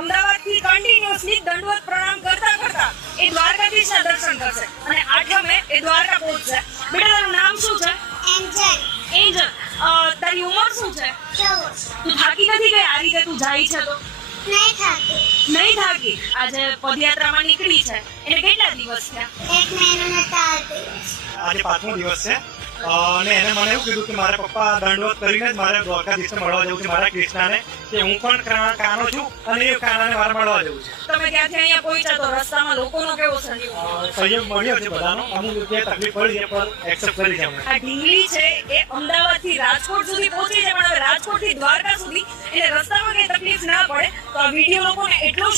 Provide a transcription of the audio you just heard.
અમદાવાદથી કન્ટિન્યુઅસલી દંડવત પ્રણામ કરતા કરતા એ દ્વારકાધીશના દર્શન કરશે અને આઠમે એ દ્વારકા પહોંચશે. બેટા તારું નામ શું છે? એન્જલ. તારી ઉંમર શું છે? 14. તું થાકી નથી ગઈ આ રીતે તું જાય છે તો? નહીં થાકી. આજે પદયાત્રામાં નીકળી છે એને કેટલા દિવસ થયા? 1 મહિનો ને 4 દિવસ. આજે 5મો દિવસ છે અને એને મને એવું કીધું કે મારા પપ્પા દંડવત કરીને જ મારે દ્વારકાધીશને મળવા જવું છે, મારા કૃષ્ણાને, કે હું પણ કાનો છું અને એ કાનાને મારે મળવા જવું છે. તમે ત્યાંથી અહીંયા પહોંચ્યા તો રસ્તામાં લોકોનો કેવો સહયોગ? સહયોગ મળ્યો છે બધાનો. અમુક જગ્યાએ તકલીફ પડી છે પણ એક્સેપ્ટ કરી છે અમને. આ ઢીંગલી છે એ અમદાવાદથી રાજકોટ સુધી પહોંચી છે, પણ હવે રાજકોટથી દ્વારકા સુધી એને રસ્તામાં કઈ તકલીફ ના પડે તો આ વિડીયો લોકોને એટલો